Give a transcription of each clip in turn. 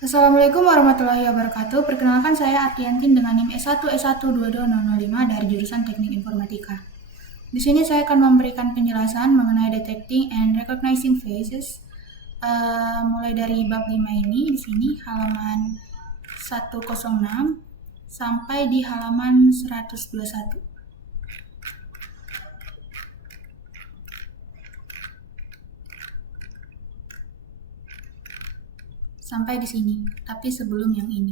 Assalamualaikum warahmatullahi wabarakatuh. Perkenalkan saya Artiantin dengan NIM S1S1220005 dari jurusan Teknik Informatika. Di sini saya akan memberikan penjelasan mengenai detecting and recognizing faces. Mulai dari bab 5 ini di sini halaman 106 sampai di halaman 121. Sampai di sini, tapi sebelum yang ini.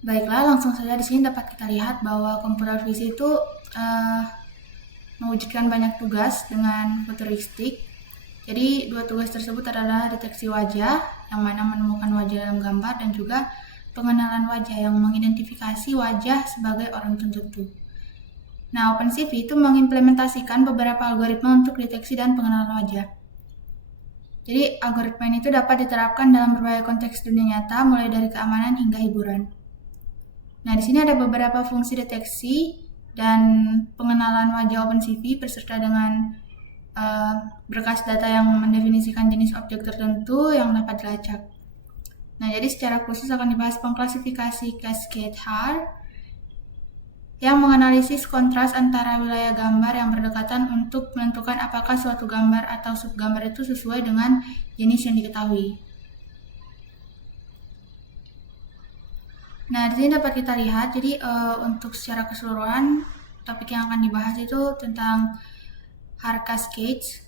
Baiklah, langsung saja di sini dapat kita lihat bahwa komputer vision itu mewujudkan banyak tugas dengan futuristik. Jadi dua tugas tersebut adalah deteksi wajah, yang mana menemukan wajah dalam gambar, dan juga pengenalan wajah yang mengidentifikasi wajah sebagai orang tertentu. Nah, OpenCV itu mengimplementasikan beberapa algoritma untuk deteksi dan pengenalan wajah. Jadi algoritma ini itu dapat diterapkan dalam berbagai konteks dunia nyata, mulai dari keamanan hingga hiburan. Nah, di sini ada beberapa fungsi deteksi dan pengenalan wajah OpenCV beserta dengan berkas data yang mendefinisikan jenis objek tertentu yang dapat dilacak. Nah, jadi secara khusus akan dibahas pengklasifikasi cascade HAR yang menganalisis kontras antara wilayah gambar yang berdekatan untuk menentukan apakah suatu gambar atau subgambar itu sesuai dengan jenis yang diketahui. Nah, di sini dapat kita lihat, jadi untuk secara keseluruhan, topik yang akan dibahas itu tentang HAR cascades,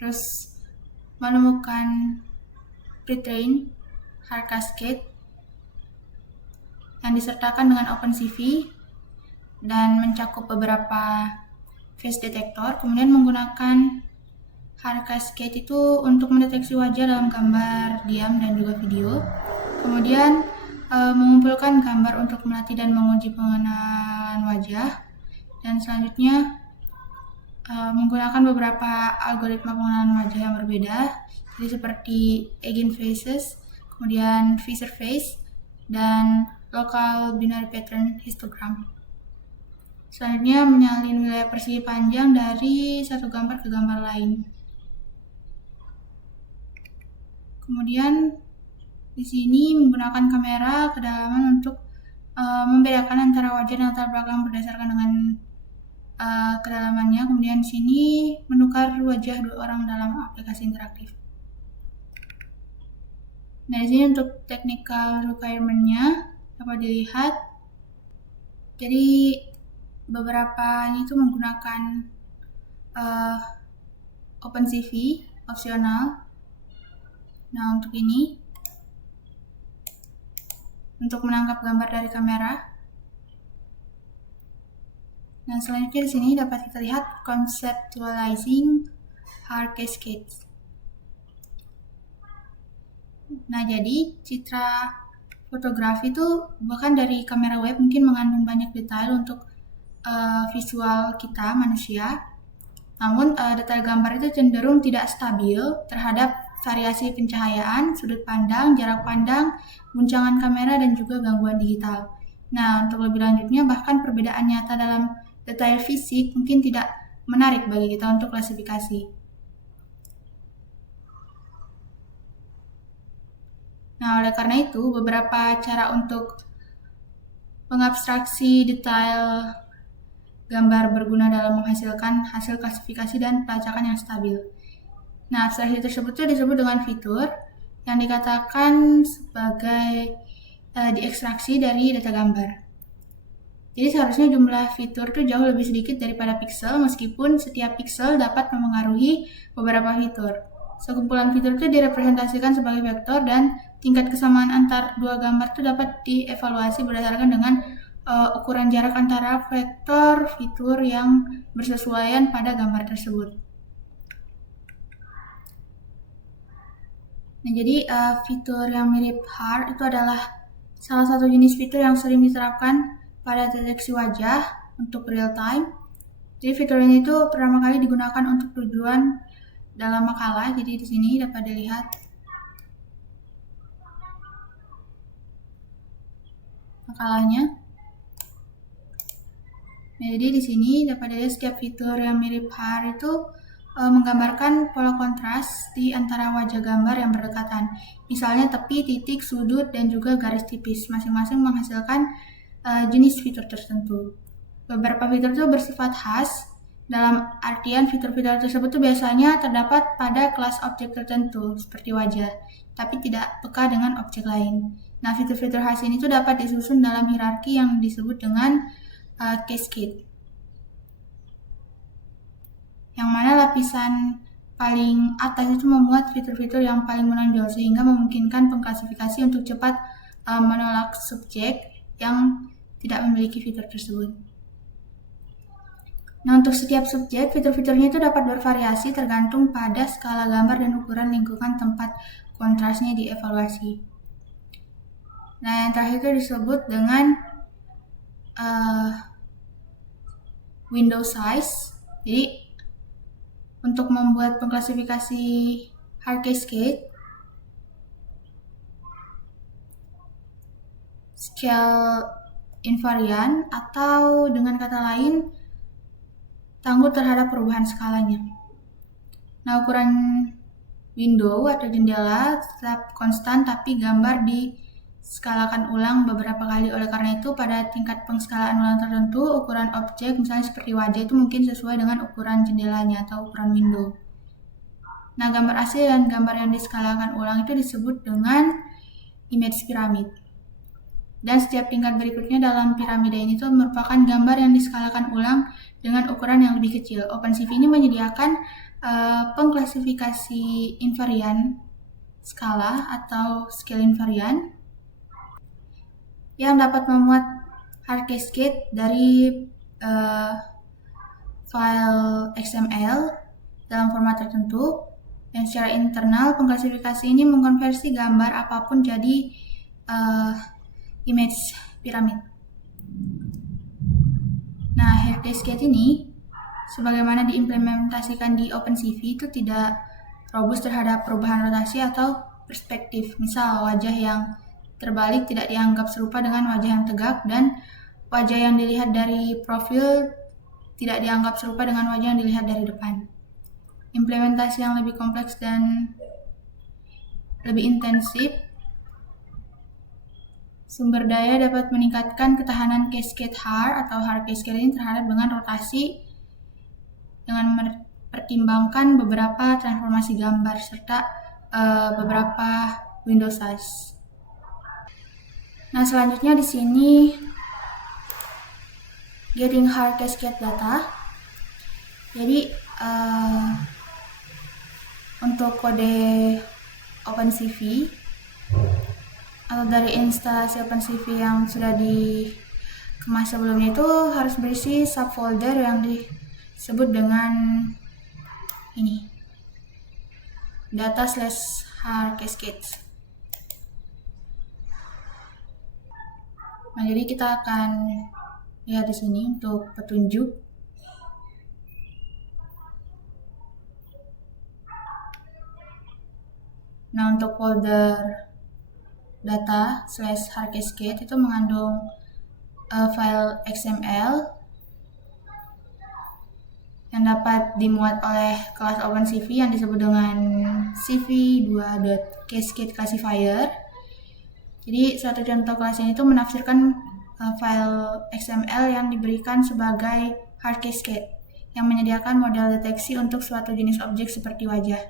terus menemukan pre-train HAR cascade yang disertakan dengan OpenCV dan mencakup beberapa face detector, kemudian menggunakan HAR cascade itu untuk mendeteksi wajah dalam gambar diam dan juga video, kemudian mengumpulkan gambar untuk melatih dan menguji pengenalan wajah, dan selanjutnya menggunakan beberapa algoritma pengenalan wajah yang berbeda, jadi seperti eigenfaces, kemudian feature face, dan local binary pattern histogram. Selanjutnya menyalin wilayah persegi panjang dari satu gambar ke gambar lain. Kemudian di sini menggunakan kamera kedalaman untuk membedakan antara wajah dan latar belakang berdasarkan dengan kedalamannya. Kemudian di sini menukar wajah dua orang dalam aplikasi interaktif. Nah, di sini untuk technical requirement-nya dapat dilihat. Jadi beberapa ini tuh menggunakan OpenCV opsional. Nah, untuk ini untuk menangkap gambar dari kamera. Nah, selanjutnya di sini dapat kita lihat conceptualizing HAR cascades. Nah, jadi citra fotografi itu bahkan dari kamera web mungkin mengandung banyak detail untuk visual kita manusia. Namun detail gambar itu cenderung tidak stabil terhadap variasi pencahayaan, sudut pandang, jarak pandang, guncangan kamera, dan juga gangguan digital. Nah, untuk lebih lanjutnya, bahkan perbedaan nyata dalam detail fisik mungkin tidak menarik bagi kita untuk klasifikasi. Nah, oleh karena itu, beberapa cara untuk mengabstraksi detail gambar berguna dalam menghasilkan hasil klasifikasi dan pelacakan yang stabil. Nah, abstraksi tersebut disebut dengan fitur yang dikatakan sebagai diekstraksi dari data gambar. Jadi seharusnya jumlah fitur itu jauh lebih sedikit daripada piksel, meskipun setiap piksel dapat mempengaruhi beberapa fitur. Sekumpulan fitur itu direpresentasikan sebagai vektor, dan tingkat kesamaan antar dua gambar itu dapat dievaluasi berdasarkan dengan ukuran jarak antara vektor fitur yang bersesuaian pada gambar tersebut. Nah, jadi fitur yang mirip HAR itu adalah salah satu jenis fitur yang sering diterapkan pada deteksi wajah untuk real time. Jadi fitur ini itu pertama kali digunakan untuk tujuan dalam makalah. Jadi di sini dapat dilihat makalahnya. Nah, jadi di sini dapat dilihat setiap fitur yang mirip HAR itu menggambarkan pola kontras di antara wajah gambar yang berdekatan. Misalnya tepi, titik, sudut, dan juga garis tipis. Masing-masing menghasilkan jenis fitur tertentu. Beberapa fitur itu bersifat khas, dalam artian fitur-fitur tersebut itu biasanya terdapat pada kelas objek tertentu, seperti wajah, tapi tidak peka dengan objek lain. Nah, fitur-fitur khas ini tuh dapat disusun dalam hierarki yang disebut dengan cascade. Yang mana lapisan paling atas itu memuat fitur-fitur yang paling menonjol sehingga memungkinkan pengklasifikasi untuk cepat menolak subjek yang tidak memiliki fitur tersebut. Nah, untuk setiap subjek, fitur-fiturnya itu dapat bervariasi tergantung pada skala gambar dan ukuran lingkungan tempat kontrasnya dievaluasi. Nah, yang terakhir itu disebut dengan window size. Jadi, untuk membuat pengklasifikasi HAR cascade, scale invariant, atau dengan kata lain, tangguh terhadap perubahan skalanya. Nah, ukuran window atau jendela tetap konstan, tapi gambar diskalakan ulang beberapa kali. Oleh karena itu, pada tingkat pengskalaan ulang tertentu, ukuran objek, misalnya seperti wajah, itu mungkin sesuai dengan ukuran jendelanya atau ukuran window. Nah, gambar asli dan gambar yang diskalakan ulang itu disebut dengan image pyramid. Dan setiap tingkat berikutnya dalam piramida ini tuh merupakan gambar yang diskalakan ulang dengan ukuran yang lebih kecil. OpenCV ini menyediakan pengklasifikasi invarian skala atau scale invariant yang dapat memuat HAR cascade dari file XML dalam format tertentu, dan secara internal pengklasifikasi ini mengkonversi gambar apapun jadi image pyramid. Nah, HAR cascade ini sebagaimana diimplementasikan di OpenCV itu tidak robust terhadap perubahan rotasi atau perspektif. Misal, wajah yang terbalik tidak dianggap serupa dengan wajah yang tegak, dan wajah yang dilihat dari profil tidak dianggap serupa dengan wajah yang dilihat dari depan. Implementasi yang lebih kompleks dan lebih intensif sumber daya dapat meningkatkan ketahanan cascade HAR atau HAR cascade ini terhadap dengan rotasi dengan mempertimbangkan beberapa transformasi gambar serta beberapa window size. Nah, selanjutnya di sini getting HAR cascade data. Jadi untuk kode OpenCV atau dari instalasi OpenCV yang sudah dikemas sebelumnya itu harus berisi subfolder yang disebut dengan ini, data/HAR cascades. Nah, jadi kita akan lihat di sini untuk petunjuk. Nah, untuk folder data/HAR cascade itu mengandung file XML yang dapat dimuat oleh kelas OpenCV yang disebut dengan cv2.cascade classifier. Jadi suatu contoh kelas ini itu menafsirkan file XML yang diberikan sebagai HAR cascade yang menyediakan model deteksi untuk suatu jenis objek seperti wajah.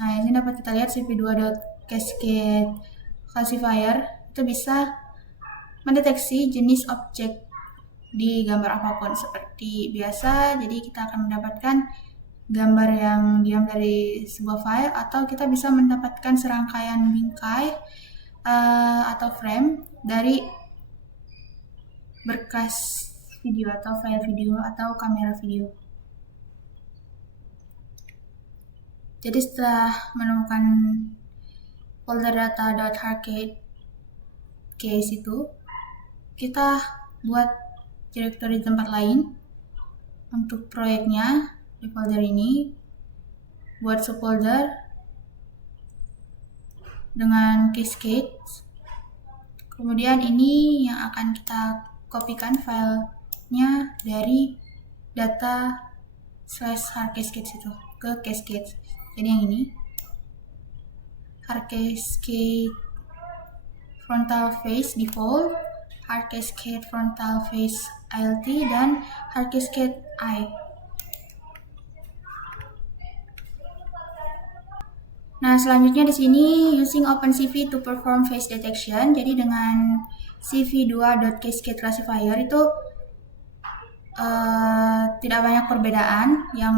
Nah, ini dapat kita lihat cv2.cascade classifier itu bisa mendeteksi jenis objek di gambar apapun seperti biasa. Jadi kita akan mendapatkan gambar yang diam dari sebuah file, atau kita bisa mendapatkan serangkaian bingkai atau frame dari berkas video atau file video atau kamera video. Jadi setelah menemukan folder data.HAR case itu, kita buat directory di tempat lain untuk proyeknya di folder ini, buat subfolder dengan cascade. Kemudian ini yang akan kita kopikan file nya dari data /hard cascade itu ke cascade. Jadi yang ini hard cascade frontal phase default, hard cascade frontal phase ILT, dan hard cascade I. Nah, selanjutnya di sini using OpenCV to perform phase detection. Jadi dengan CV2.cascade classifier itu tidak banyak perbedaan yang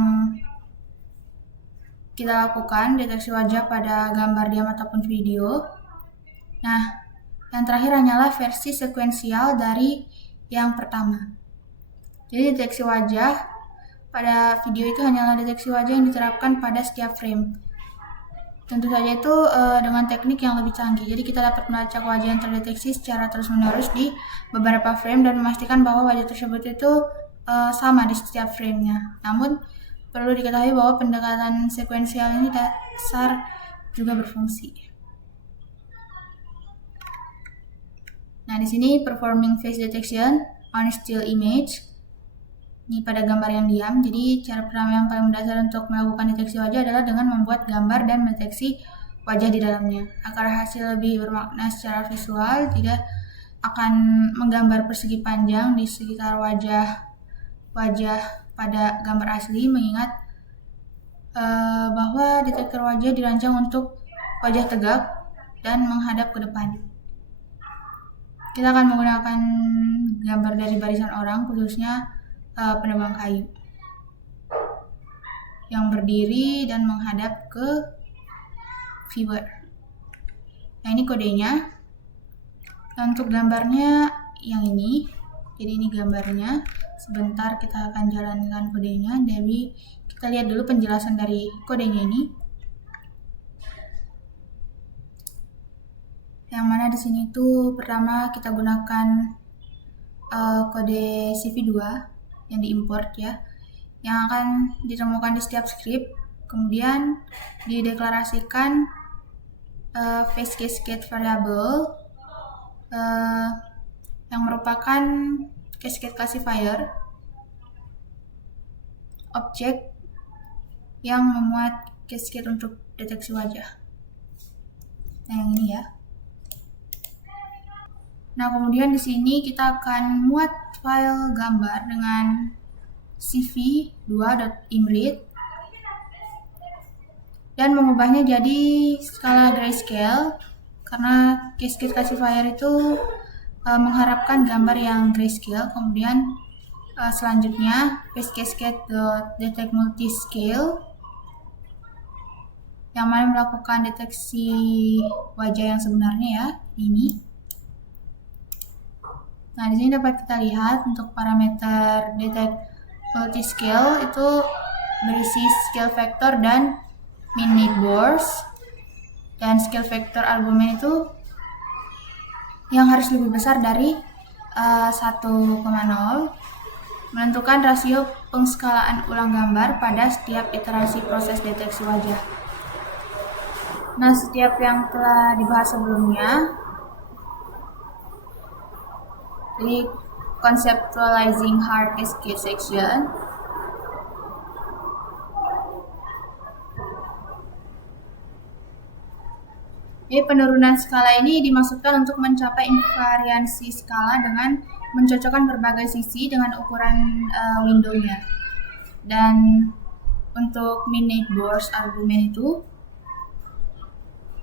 kita lakukan deteksi wajah pada gambar diam ataupun video. Nah, yang terakhir hanyalah versi sekuensial dari yang pertama. Jadi deteksi wajah pada video itu hanyalah deteksi wajah yang diterapkan pada setiap frame. Tentu saja itu dengan teknik yang lebih canggih. Jadi kita dapat melacak wajah yang terdeteksi secara terus-menerus di beberapa frame dan memastikan bahwa wajah tersebut itu sama di setiap framenya. Namun perlu diketahui bahwa pendekatan sekuensial ini dasar juga berfungsi. Nah, di sini performing face detection on still image. Ini pada gambar yang diam. Jadi cara pertama yang paling mendasar untuk melakukan deteksi wajah adalah dengan membuat gambar dan mendeteksi wajah di dalamnya. Agar hasil lebih bermakna secara visual, tidak akan menggambar persegi panjang di sekitar wajah pada gambar asli, mengingat bahwa detektor wajah dirancang untuk wajah tegak dan menghadap ke depan. Kita akan menggunakan gambar dari barisan orang, khususnya penebang kayu yang berdiri dan menghadap ke viewer. Nah, ini kodenya. Dan untuk gambarnya yang ini. Jadi ini gambarnya. Sebentar kita akan jalankan kodenya. Jadi kita lihat dulu penjelasan dari kodenya ini. Yang mana di sini tuh pertama kita gunakan kode CV2 yang diimport ya, yang akan ditemukan di setiap script. Kemudian dideklarasikan phase cascade variable yang merupakan cascade classifier, objek yang memuat cascade untuk deteksi wajah. Nah, yang ini ya. Nah, kemudian di sini kita akan muat file gambar dengan cv2.imread dan mengubahnya jadi skala grayscale karena cascade classifier itu mengharapkan gambar yang grayscale. Kemudian selanjutnya phase cascade.detect multiscale yang mana melakukan deteksi wajah yang sebenarnya ya, ini. Nah, di sini dapat kita lihat untuk parameter detect multiscale itu berisi scale factor dan min need bores, dan scale factor argumen itu yang harus lebih besar dari 1,0, menentukan rasio pengskalaan ulang gambar pada setiap iterasi proses deteksi wajah. Nah, setiap yang telah dibahas sebelumnya, jadi conceptualizing hard cascade section, jadi penurunan skala ini dimaksudkan untuk mencapai invariansi skala dengan mencocokkan berbagai sisi dengan ukuran window-nya. Dan untuk min need bores argumen itu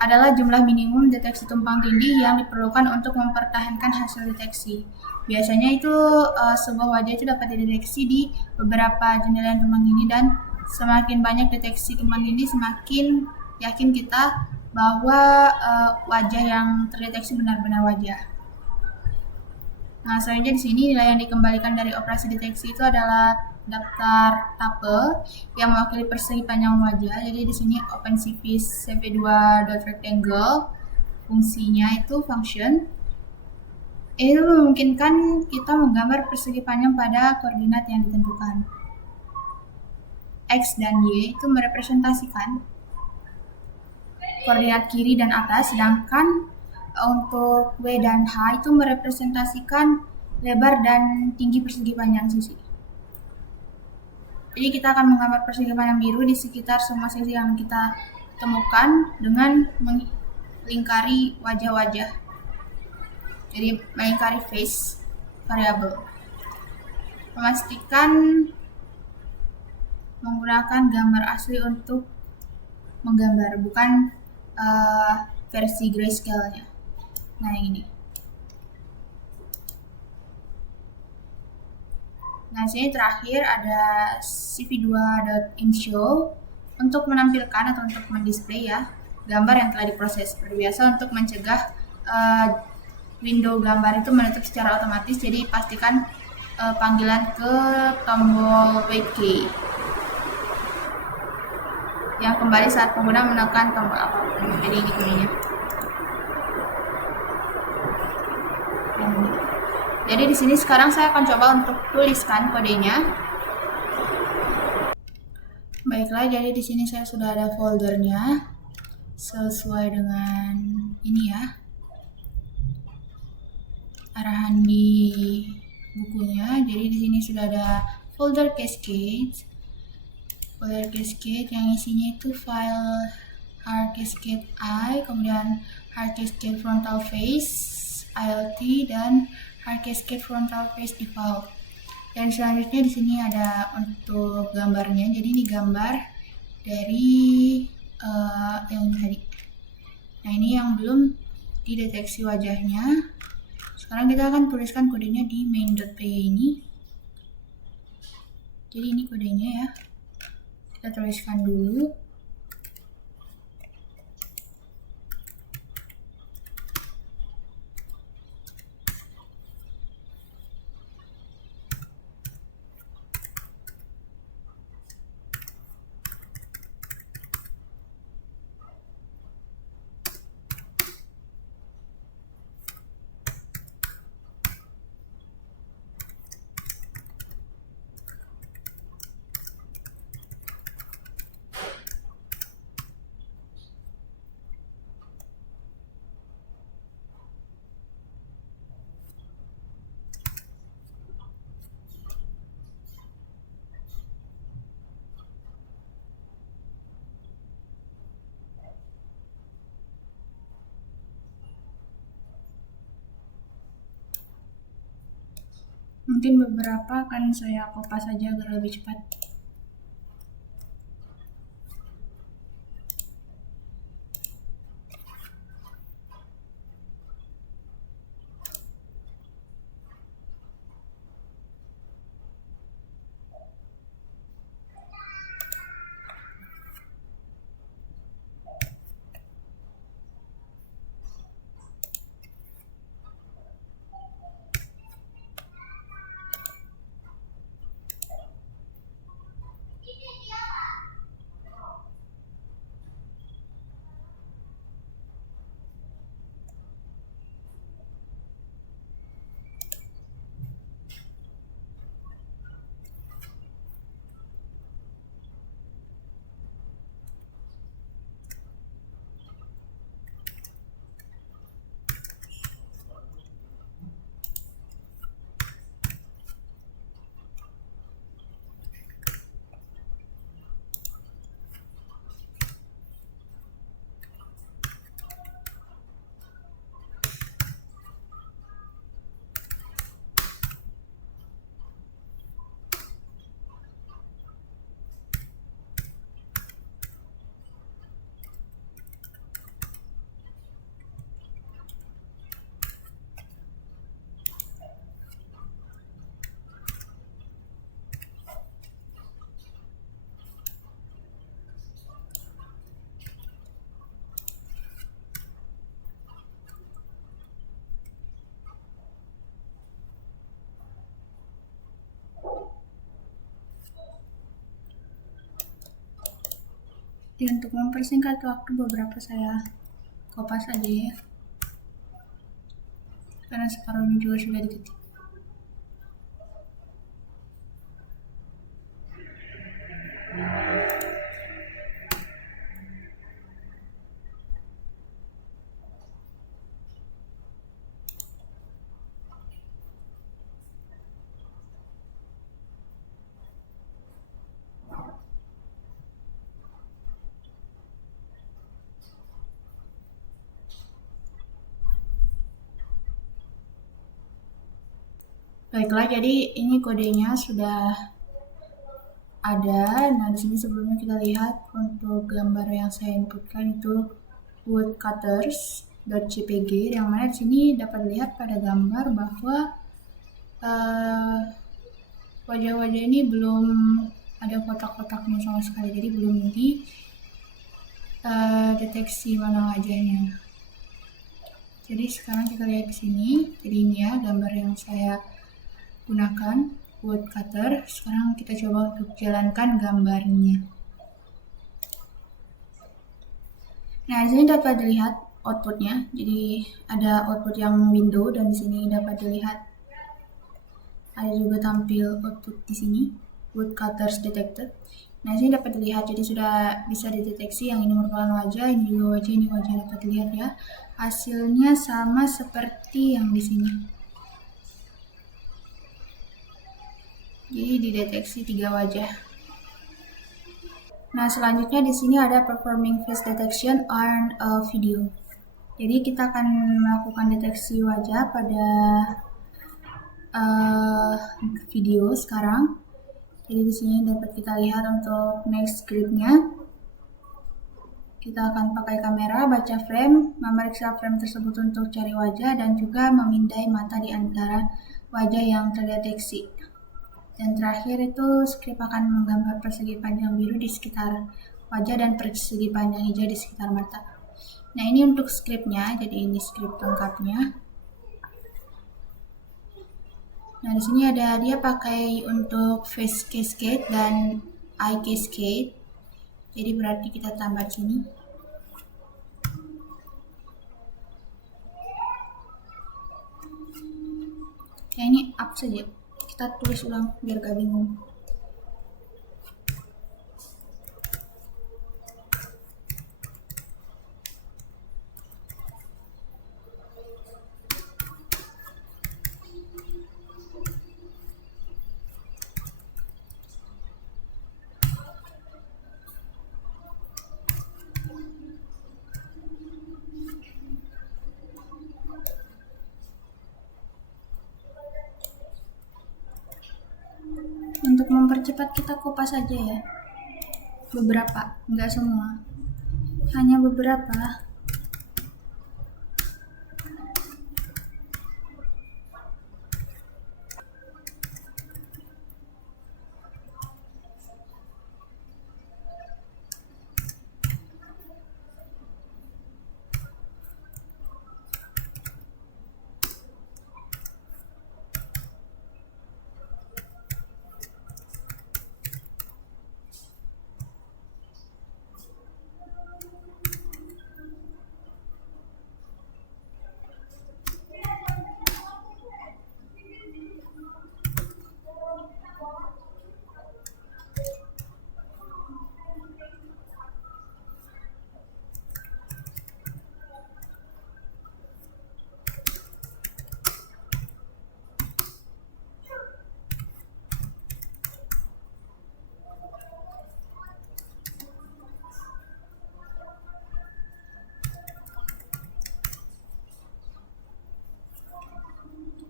adalah jumlah minimum deteksi tumpang tindih yang diperlukan untuk mempertahankan hasil deteksi. Biasanya itu sebuah wajah itu dapat dideteksi di beberapa jendela yang tumpang tindih, dan semakin banyak deteksi tumpang tindih semakin yakin kita bahwa wajah yang terdeteksi benar-benar wajah. Nah, selanjutnya di sini nilai yang dikembalikan dari operasi deteksi itu adalah daftar tuple yang mewakili persegi panjang wajah. Jadi di sini OpenCV cv2.rectangle fungsinya itu function. Itu memungkinkan kita menggambar persegi panjang pada koordinat yang ditentukan. X dan Y itu merepresentasikan koordinat kiri dan atas, sedangkan untuk W dan H itu merepresentasikan lebar dan tinggi persegi panjang sisi. Jadi kita akan menggambar persegi panjang biru di sekitar semua sisi yang kita temukan dengan melingkari wajah-wajah. Jadi melingkari face variabel. Memastikan menggunakan gambar asli untuk menggambar, bukan versi grayscale-nya. Nah, ini. Nah, sini terakhir ada cv2.inshow untuk menampilkan atau untuk mendisplay ya gambar yang telah diproses. Seperti biasa untuk mencegah window gambar itu menutup secara otomatis, jadi pastikan panggilan ke tombol WK yang kembali saat pengguna menekan tombol apapun. Jadi ini kodenya. Jadi di sini sekarang saya akan coba untuk tuliskan kodenya. Baiklah, jadi di sini saya sudah ada foldernya sesuai dengan ini ya, arahan di bukunya. Jadi di sini sudah ada folder cascade yang isinya itu file hard cascade I, kemudian hard cascade frontal face ILT, dan hard cascade frontal face default. Dan selanjutnya di sini ada untuk gambarnya. Jadi ini gambar dari yang tadi. Nah, ini yang belum dideteksi wajahnya. Sekarang kita akan tuliskan kodenya di main.py ini. Jadi ini kodenya ya. Kita tuliskan dulu. Mungkin beberapa akan saya kopas saja agar lebih cepat. Dan untuk mempersingkat waktu, beberapa saya kopas aja ya, karena separuhnya juga sudah diketik. Baiklah, jadi ini kodenya sudah ada. Nah, di sini sebelumnya kita lihat untuk gambar yang saya inputkan itu woodcutters.jpg, yang mana di sini dapat lihat pada gambar bahwa wajah-wajah ini belum ada kotak-kotaknya sama sekali, jadi belum di deteksi mana wajahnya. Jadi sekarang kita lihat di sini. Jadi ini ya gambar yang saya gunakan, woodcutter. Sekarang kita coba untuk jalankan gambarnya. Nah, di sini dapat dilihat outputnya. Jadi ada output yang window, dan di sini dapat dilihat ada juga tampil output di sini, woodcutters detected. Nah, sini dapat dilihat, jadi sudah bisa dideteksi yang ini merupakan wajah, ini juga wajah, ini wajah, dapat dilihat ya. Hasilnya sama seperti yang di sini. Jadi dideteksi 3 wajah. Nah, selanjutnya di sini ada performing face detection on a video. Jadi kita akan melakukan deteksi wajah pada video sekarang. Jadi di sini dapat kita lihat untuk next script-nya. Kita akan pakai kamera, baca frame, memeriksa frame tersebut untuk cari wajah, dan juga memindai mata di antara wajah yang terdeteksi. Dan terakhir itu script akan menggambar persegi panjang biru di sekitar wajah dan persegi panjang hijau di sekitar mata. Nah, ini untuk scriptnya, jadi ini script lengkapnya. Nah, di sini ada dia pakai untuk face cascade dan eye cascade. Jadi berarti kita tambah di sini. Ya, ini up saja. Kita tulis ulang biar gak bingung. Untuk mempercepat kita kopas saja ya, beberapa, enggak semua, hanya beberapa.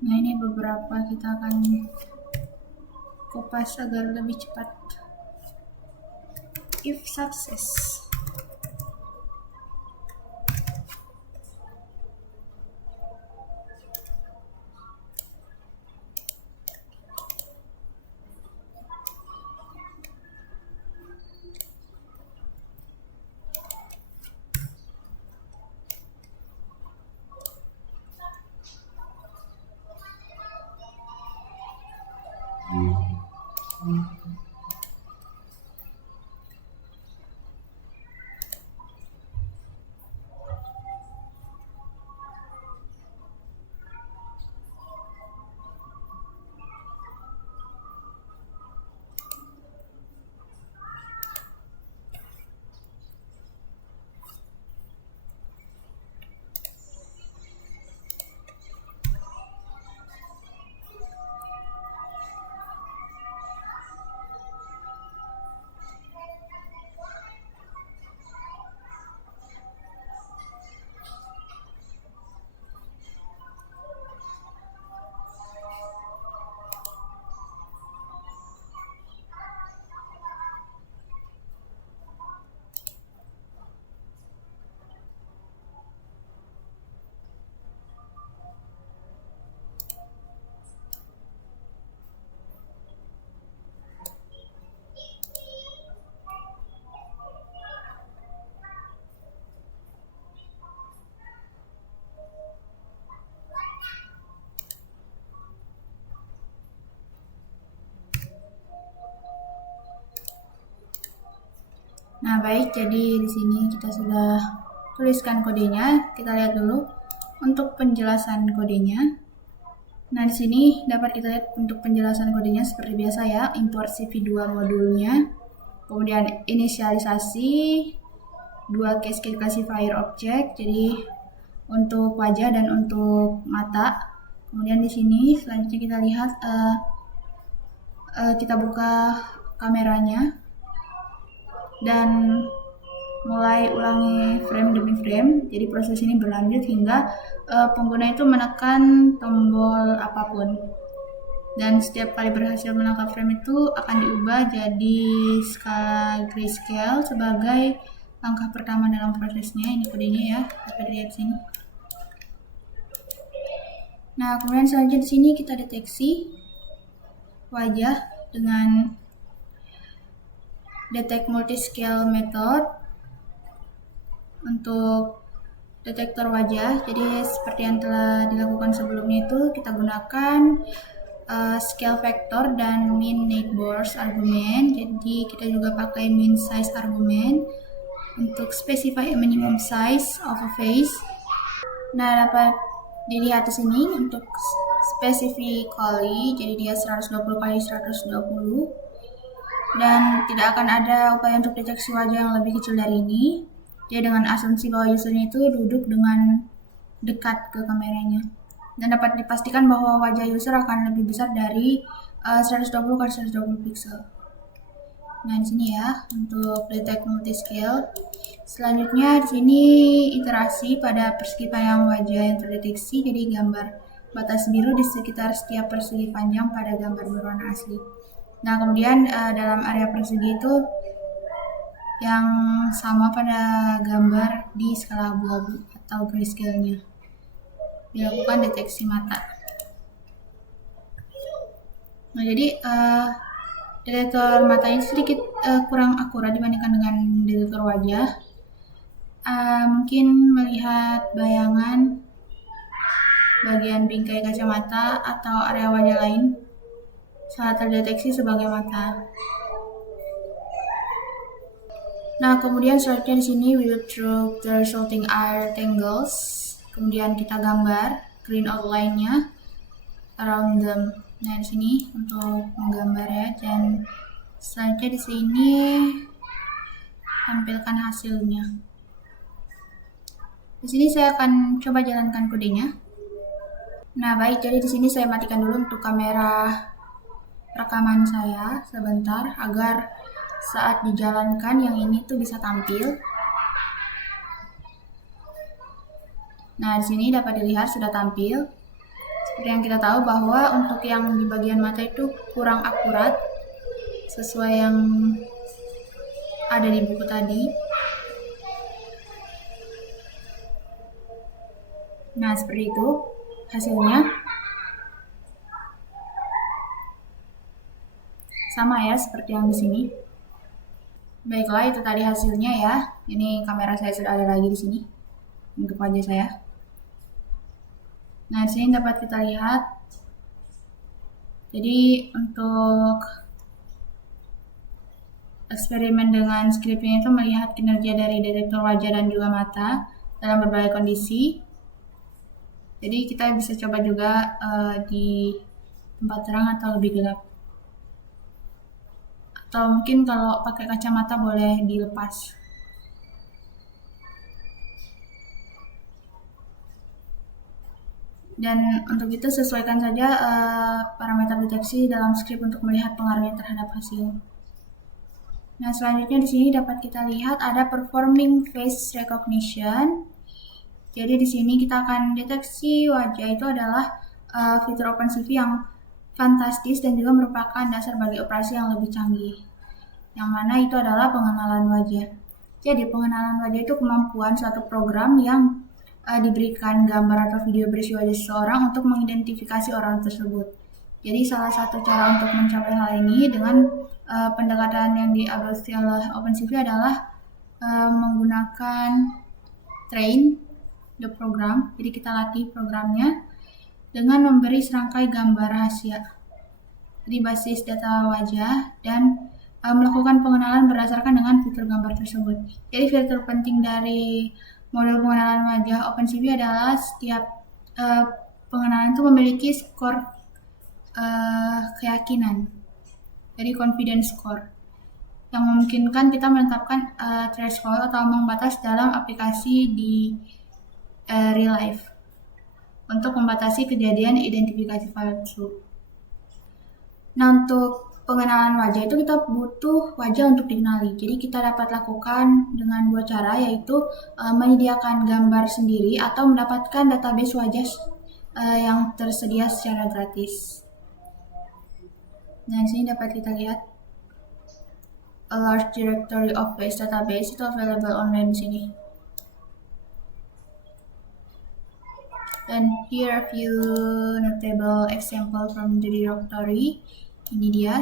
Nah, ini beberapa kita akan kopas agar lebih cepat. If success. Nah, baik, jadi di sini kita sudah tuliskan kodenya. Kita lihat dulu untuk penjelasan kodenya. Nah, di sini dapat kita lihat untuk penjelasan kodenya seperti biasa ya, import CV2 modulnya, kemudian inisialisasi, 2 cascade classifier object, jadi untuk wajah dan untuk mata. Kemudian di sini selanjutnya kita lihat kita buka kameranya dan mulai ulangi frame demi frame. Jadi proses ini berlanjut hingga pengguna itu menekan tombol apapun. Dan setiap kali berhasil menangkap frame itu akan diubah jadi skala grayscale sebagai langkah pertama dalam prosesnya. Ini kodenya ya, dapat dilihat sini. Nah, kemudian selanjutnya di sini kita deteksi wajah dengan detect multiscale method untuk detektor wajah. Jadi seperti yang telah dilakukan sebelumnya itu kita gunakan scale factor dan min neighbors argument. Jadi kita juga pakai min size argument untuk specify a minimum size of a face. Nah, dapat dilihat di sini untuk specifically, jadi dia 120 kali 120, dan tidak akan ada upaya untuk deteksi wajah yang lebih kecil dari ini. Dia dengan asumsi bahwa usernya itu duduk dengan dekat ke kameranya, dan dapat dipastikan bahwa wajah user akan lebih besar dari 120 kali 120 pixel. Nah, di sini ya untuk detect multiscale. Selanjutnya di sini iterasi pada persegi panjang wajah yang terdeteksi, jadi gambar batas biru di sekitar setiap persegi panjang pada gambar berwarna asli. Nah, kemudian dalam area persegi itu yang sama pada gambar di skala abu-abu atau grayscale-nya. Dilakukan deteksi mata. Nah, jadi detektor matanya sedikit kurang akurat dibandingkan dengan detektor wajah. Mungkin melihat bayangan bagian bingkai kacamata atau area wajah lain saat terdeteksi sebagai mata. Nah, kemudian selanjutnya di sini we will draw the resulting rectangles. Kemudian kita gambar green outline-nya around them. Nah, di sini untuk menggambar ya, dan selanjutnya di sini tampilkan hasilnya. Di sini saya akan coba jalankan kodenya. Nah, baik, jadi di sini saya matikan dulu untuk kamera rekaman saya sebentar agar saat dijalankan yang ini tuh bisa tampil. Nah, di sini dapat dilihat sudah tampil. Seperti yang kita tahu bahwa untuk yang di bagian mata itu kurang akurat sesuai yang ada di buku tadi. Nah, seperti itu hasilnya. Sama ya seperti yang di sini. Baiklah, itu tadi hasilnya ya. Ini kamera saya sudah ada lagi di sini untuk wajah saya. Nah, di sini dapat kita lihat. Jadi untuk eksperimen dengan scripting itu melihat kinerja dari detektor wajah dan juga mata dalam berbagai kondisi. Jadi kita bisa coba juga di tempat terang atau lebih gelap. Atau mungkin kalau pakai kacamata boleh dilepas. Dan untuk itu sesuaikan saja parameter deteksi dalam script untuk melihat pengaruhnya terhadap hasil. Nah, selanjutnya di sini dapat kita lihat ada performing face recognition. Jadi di sini kita akan deteksi wajah itu adalah fitur OpenCV yang fantastis dan juga merupakan dasar bagi operasi yang lebih canggih. Yang mana itu adalah pengenalan wajah. Jadi pengenalan wajah itu kemampuan suatu program yang diberikan gambar atau video berisi wajah seseorang untuk mengidentifikasi orang tersebut. Jadi salah satu cara untuk mencapai hal ini dengan pendekatan yang diadopsi oleh OpenCV adalah menggunakan train the program. Jadi kita latih programnya dengan memberi serangkai gambar rahasia. Jadi basis data wajah dan melakukan pengenalan berdasarkan dengan fitur gambar tersebut. Jadi fitur penting dari model pengenalan wajah OpenCV adalah setiap pengenalan itu memiliki skor keyakinan, jadi confidence score, yang memungkinkan kita menetapkan threshold atau ambang batas dalam aplikasi di real life untuk membatasi kejadian identifikasi palsu. Nah, untuk pengenalan wajah itu kita butuh wajah untuk dikenali. Jadi kita dapat lakukan dengan dua cara, yaitu menyediakan gambar sendiri atau mendapatkan database wajah yang tersedia secara gratis. Nah, di sini dapat kita lihat a large directory of face database itu available online di sini. Dan here a few notable example from the directory. Ini dia.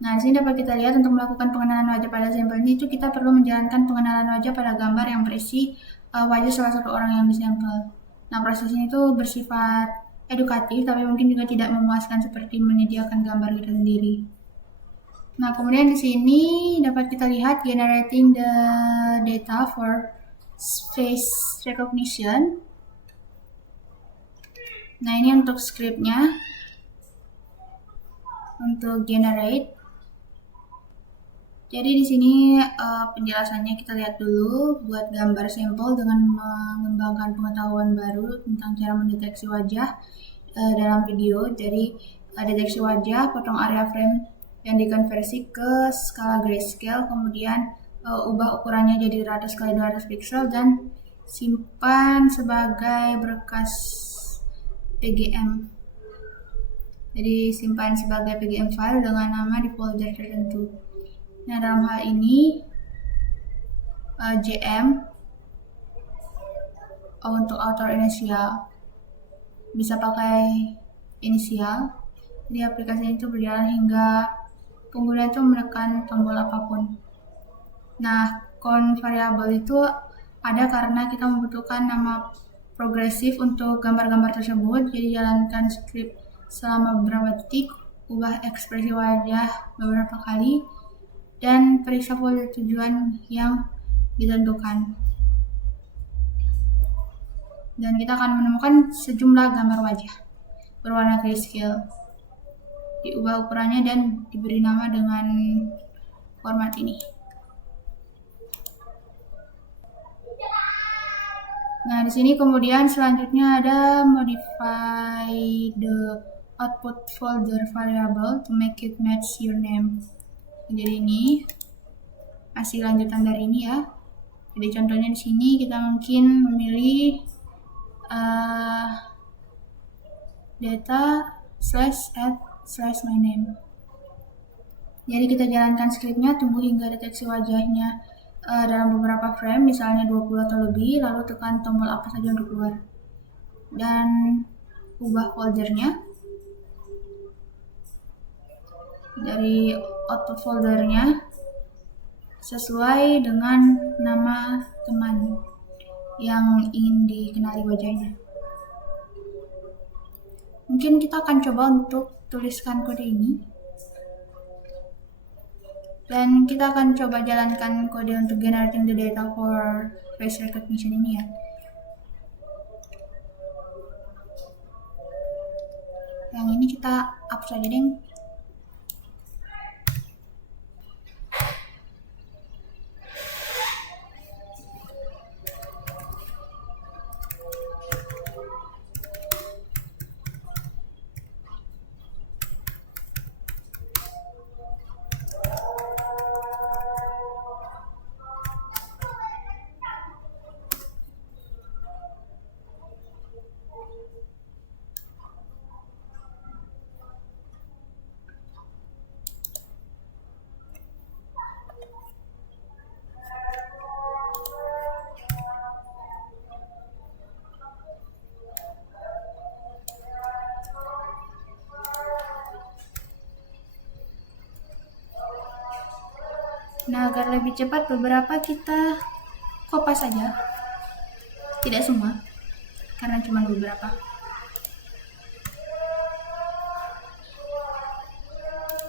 Nah, di sini dapat kita lihat untuk melakukan pengenalan wajah pada sampel ini itu kita perlu menjalankan pengenalan wajah pada gambar yang berisi wajah salah satu orang yang disampel. Nah, proses ini tuh bersifat edukatif, tapi mungkin juga tidak memuaskan seperti menyediakan gambar kita sendiri. Nah, kemudian di sini dapat kita lihat generating the data for face recognition. Nah, ini untuk scriptnya, untuk generate. Jadi di sini penjelasannya kita lihat dulu. Buat gambar sampel dengan mengembangkan pengetahuan baru tentang cara mendeteksi wajah dalam video. Jadi deteksi wajah, potong area frame yang dikonversi ke skala grayscale, kemudian ubah ukurannya jadi 100x200 pixel dan simpan sebagai berkas PGM. Jadi simpan sebagai PGM file dengan nama di folder tertentu. Nah, dalam hal ini JM untuk author inisial bisa pakai inisial. Jadi aplikasi itu berjalan hingga pengguna itu menekan tombol apapun. Nah, count variable itu ada karena kita membutuhkan nama progresif untuk gambar-gambar tersebut. Jadi jalankan script selama beberapa detik, ubah ekspresi wajah beberapa kali, dan periksa folder tujuan yang ditentukan. Dan kita akan menemukan sejumlah gambar wajah berwarna grayscale. Diubah ukurannya dan diberi nama dengan format ini. Nah, di sini kemudian selanjutnya ada modify the output folder variable to make it match your name. Jadi ini masih lanjutan dari ini ya. Jadi contohnya di sini kita mungkin memilih data /@/my name. Jadi kita jalankan scriptnya, tunggu hingga deteksi wajahnya dalam beberapa frame, misalnya 20 atau lebih, lalu tekan tombol apa saja untuk keluar. Dan ubah foldernya. Dari output foldernya sesuai dengan nama teman yang ingin dikenali wajahnya. Mungkin kita akan coba untuk tuliskan kode ini, dan kita akan coba jalankan kode untuk generating the data for face recognition ini ya. Yang ini kita hapus aja deh. Nah, agar lebih cepat beberapa kita kopas saja. Tidak semua, karena cuma beberapa.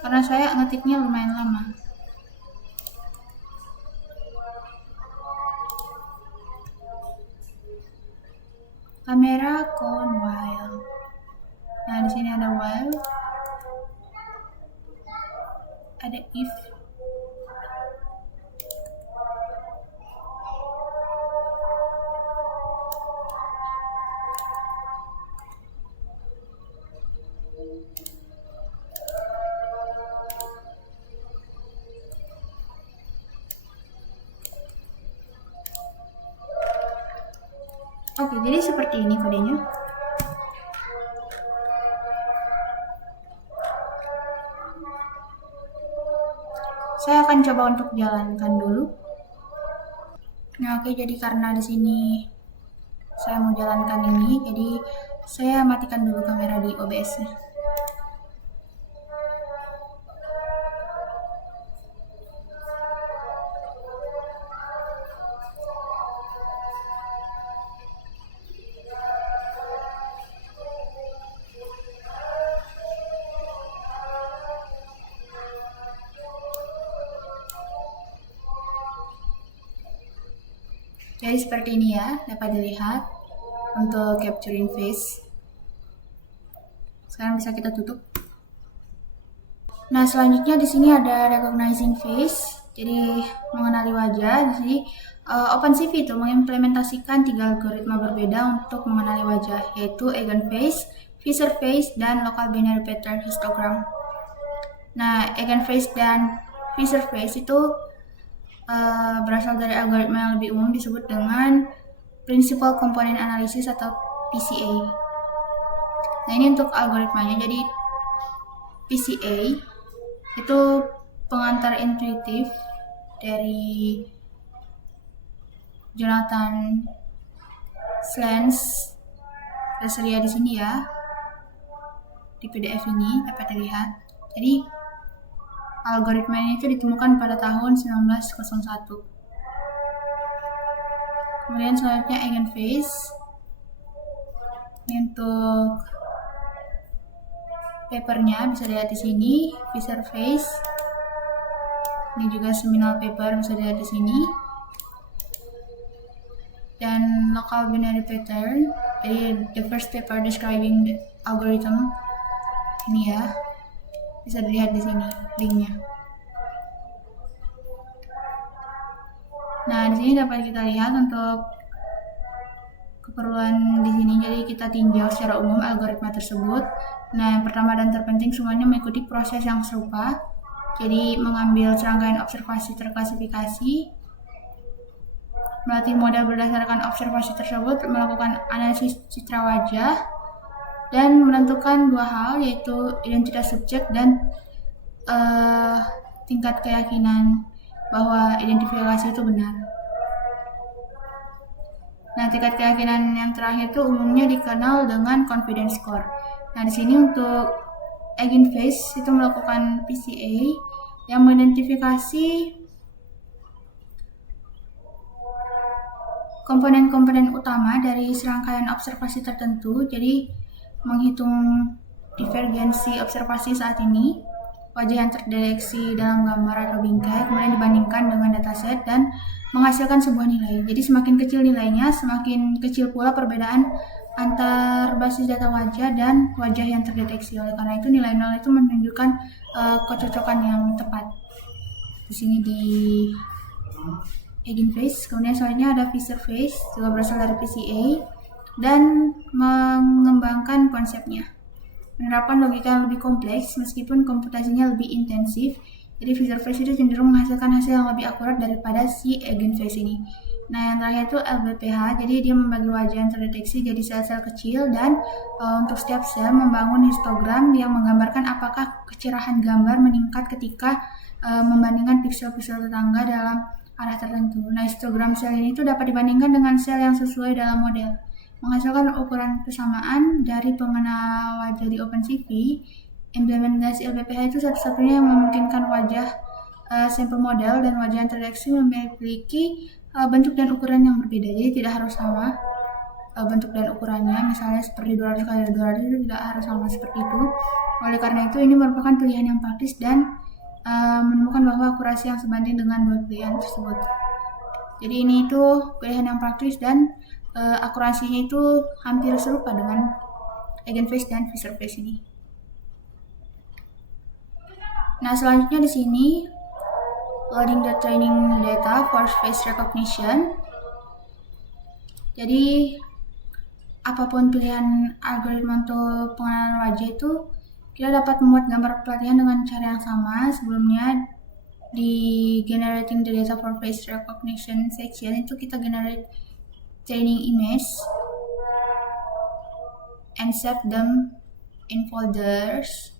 karena saya ngetiknya lumayan lama. Kamera con while. Nah, di sini ada while, ada if. Oke, jadi seperti ini kodenya. Saya akan coba untuk jalankan dulu. Nah, oke, jadi karena di sini saya mau jalankan ini, jadi saya matikan dulu kamera di OBS-nya. Jadi seperti ini ya, dapat dilihat untuk capturing face. Sekarang bisa kita tutup. Nah, selanjutnya di sini ada recognizing face, jadi mengenali wajah. Jadi OpenCV itu mengimplementasikan 3 algoritma berbeda untuk mengenali wajah, yaitu eigenface, visor face, dan local binary pattern histogram. Nah, eigenface dan visor face itu berasal dari algoritma yang lebih umum disebut dengan Principal Component Analysis atau PCA. Nah, ini untuk algoritmanya. Jadi PCA itu pengantar intuitif dari Jonathan Slans, tersedia di sini ya, di PDF ini dapat dilihat. Jadi algoritma ini itu ditemukan pada tahun 1901. Kemudian selanjutnya eigenface. Ini untuk papernya bisa dilihat di sini, visor face. Ini juga seminal paper bisa dilihat di sini. Dan local binary pattern, jadi the first paper describing the algorithm. Ini ya, bisa dilihat di sini linknya. Nah, di sini dapat kita lihat untuk keperluan di sini. Jadi kita tinjau secara umum algoritma tersebut. Nah, yang pertama dan terpenting semuanya mengikuti proses yang serupa. Jadi mengambil serangkaian observasi terklasifikasi, melatih model berdasarkan observasi tersebut, melakukan analisis citra wajah, dan menentukan 2 hal, yaitu identitas subjek dan tingkat keyakinan bahwa identifikasi itu benar. Nah, tingkat keyakinan yang terakhir itu umumnya dikenal dengan confidence score. Nah, di sini untuk eigenface itu melakukan PCA yang mengidentifikasi komponen-komponen utama dari serangkaian observasi tertentu. Jadi menghitung divergensi observasi saat ini, wajah yang terdeteksi dalam gambar atau bingkai, kemudian dibandingkan dengan dataset dan menghasilkan sebuah nilai. Jadi semakin kecil nilainya, semakin kecil pula perbedaan antar basis data wajah dan wajah yang terdeteksi. Oleh karena itu nilai 0 itu menunjukkan kecocokan yang tepat. Di sini di eigenface. Kemudian selanjutnya ada visor face, juga berasal dari PCA dan mengembangkan konsepnya. Menerapkan logika yang lebih kompleks meskipun komputasinya lebih intensif. Jadi visor face itu cenderung menghasilkan hasil yang lebih akurat daripada si eigenface ini. Nah, yang terakhir itu LBPH, jadi dia membagi wajah yang terdeteksi jadi sel-sel kecil dan untuk setiap sel membangun histogram yang menggambarkan apakah kecerahan gambar meningkat ketika membandingkan piksel-piksel tetangga dalam arah tertentu. Nah, histogram sel ini tuh dapat dibandingkan dengan sel yang sesuai dalam model, menghasilkan ukuran kesamaan dari pengenal wajah di OpenCV. Implementasi LBPH itu satu-satunya yang memungkinkan wajah sampel model dan wajah yang terdeteksi memiliki bentuk dan ukuran yang berbeda. Jadi tidak harus sama bentuk dan ukurannya, misalnya seperti 200 x 200 itu tidak harus sama seperti itu. Oleh karena itu, ini merupakan pilihan yang praktis dan menemukan bahwa akurasi yang sebanding dengan dua pilihan tersebut. Jadi ini itu pilihan yang praktis dan akurasinya itu hampir serupa dengan eigenface dan Fisher face ini. Nah, selanjutnya di sini loading the training data for face recognition. Jadi apapun pilihan algoritma untuk pengenalan wajah itu, kita dapat membuat gambar pelatihan dengan cara yang sama. Sebelumnya di generating the data for face recognition section itu kita generate training image and save them in folders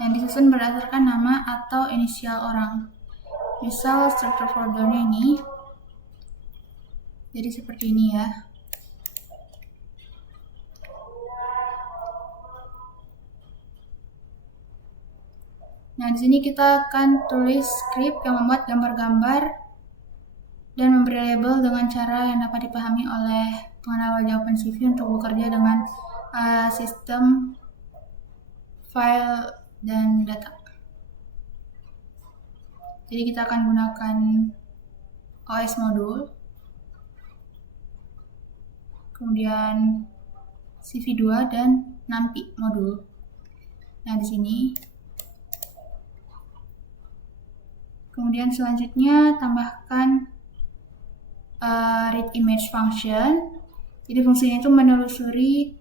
yang disusun berdasarkan nama atau inisial orang. Misal structure foldernya ini jadi seperti ini ya. Nah, di sini kita akan tulis script yang membuat gambar-gambar dan memberi label dengan cara yang dapat dipahami oleh pengenal wajah OpenCV untuk bekerja dengan sistem file dan data. Jadi kita akan gunakan OS modul, kemudian CV2 dan NumPy modul. Nah, di sini. Kemudian selanjutnya tambahkan read image function. Jadi fungsinya itu menelusuri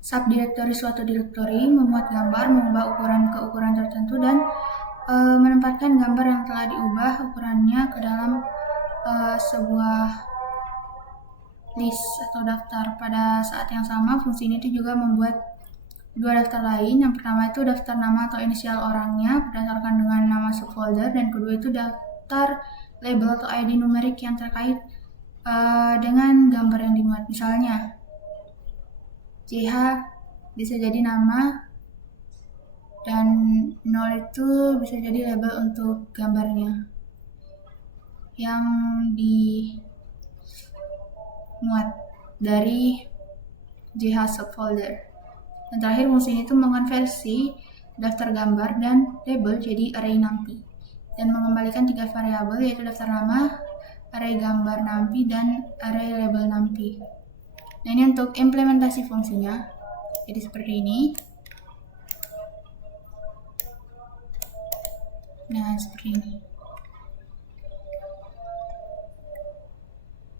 subdirectory suatu direktori, memuat gambar, mengubah ukuran ke ukuran tertentu, dan menempatkan gambar yang telah diubah ukurannya ke dalam sebuah list atau daftar. Pada saat yang sama, fungsi ini itu juga membuat dua daftar lain. Yang pertama itu daftar nama atau inisial orangnya berdasarkan dengan nama subfolder, dan kedua itu daftar label atau ID numerik yang terkait dengan gambar yang dimuat. Misalnya JH bisa jadi nama dan 0 itu bisa jadi label untuk gambarnya yang dimuat dari JH subfolder. Dan terakhir, fungsi ini itu mengonversi daftar gambar dan label jadi array NumPy dan mengembalikan 3 variabel, yaitu daftar nama, array gambar NumPy, dan array label NumPy. Nah, ini untuk implementasi fungsinya. Jadi seperti ini. Nah, seperti ini.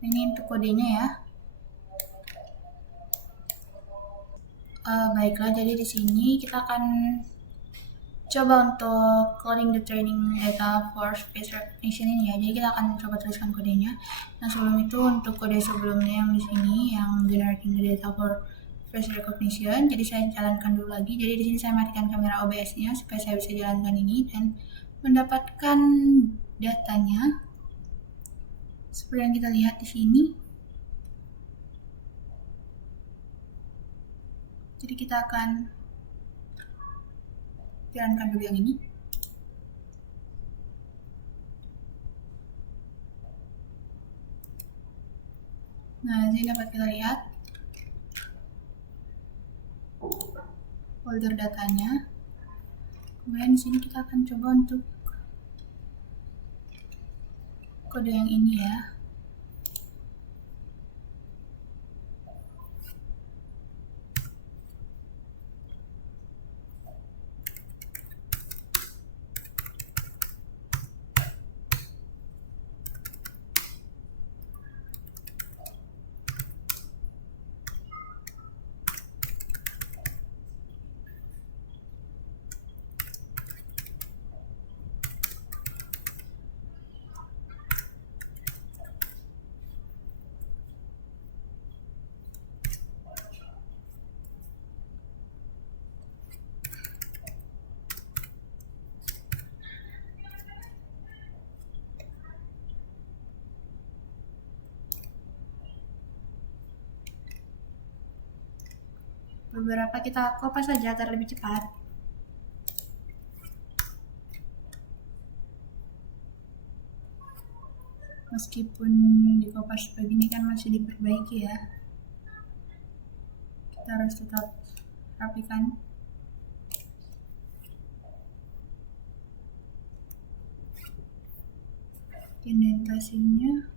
Ini untuk kodenya ya. Baiklah, jadi di sini kita akan coba untuk coding the training data for face recognition ini ya. Jadi kita akan coba tuliskan kodenya. Nah, sebelum itu untuk kode sebelumnya yang di sini yang generating the data for face recognition, jadi saya jalankan dulu lagi. Jadi di sini saya matikan kamera OBS-nya supaya saya bisa jalankan ini dan mendapatkan datanya seperti yang kita lihat di sini. Jadi kita akan jalankan dulu yang ini. Nah, ini dapat kita lihat folder datanya. Kemudian di sini kita akan coba untuk kode yang ini ya. Beberapa kita kopas saja agar lebih cepat. Meskipun di kopas begini kan masih diperbaiki ya. kita harus tetap rapikan. Indentasinya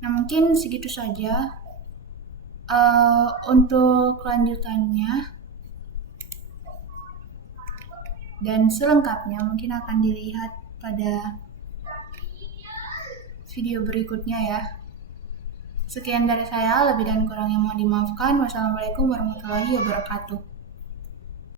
Nah, mungkin segitu saja untuk kelanjutannya dan selengkapnya mungkin akan dilihat pada video berikutnya ya. Sekian dari saya, lebih dan kurangnya mohon dimaafkan. Wassalamualaikum warahmatullahi wabarakatuh.